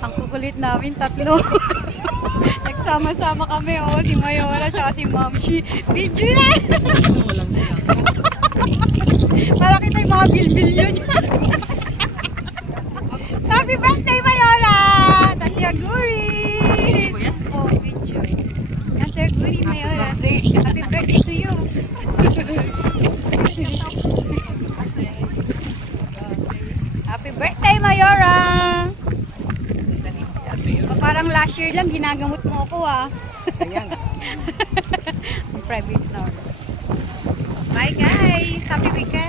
Ang kukulit namin, tatlo. Nagsama-sama kami, oh, si Mayora at si Mamshi. Video yan! Para kita yung mga bilbil yun. Happy birthday, Mayora! Tati Aguri! Oh, video. Tati Aguri, Mayora. Happy birthday to you. Happy birthday, Mayora! Parang last year lang, ginagamot mo ako, ah. Ayan. Private nurse. Bye, guys! Happy weekend!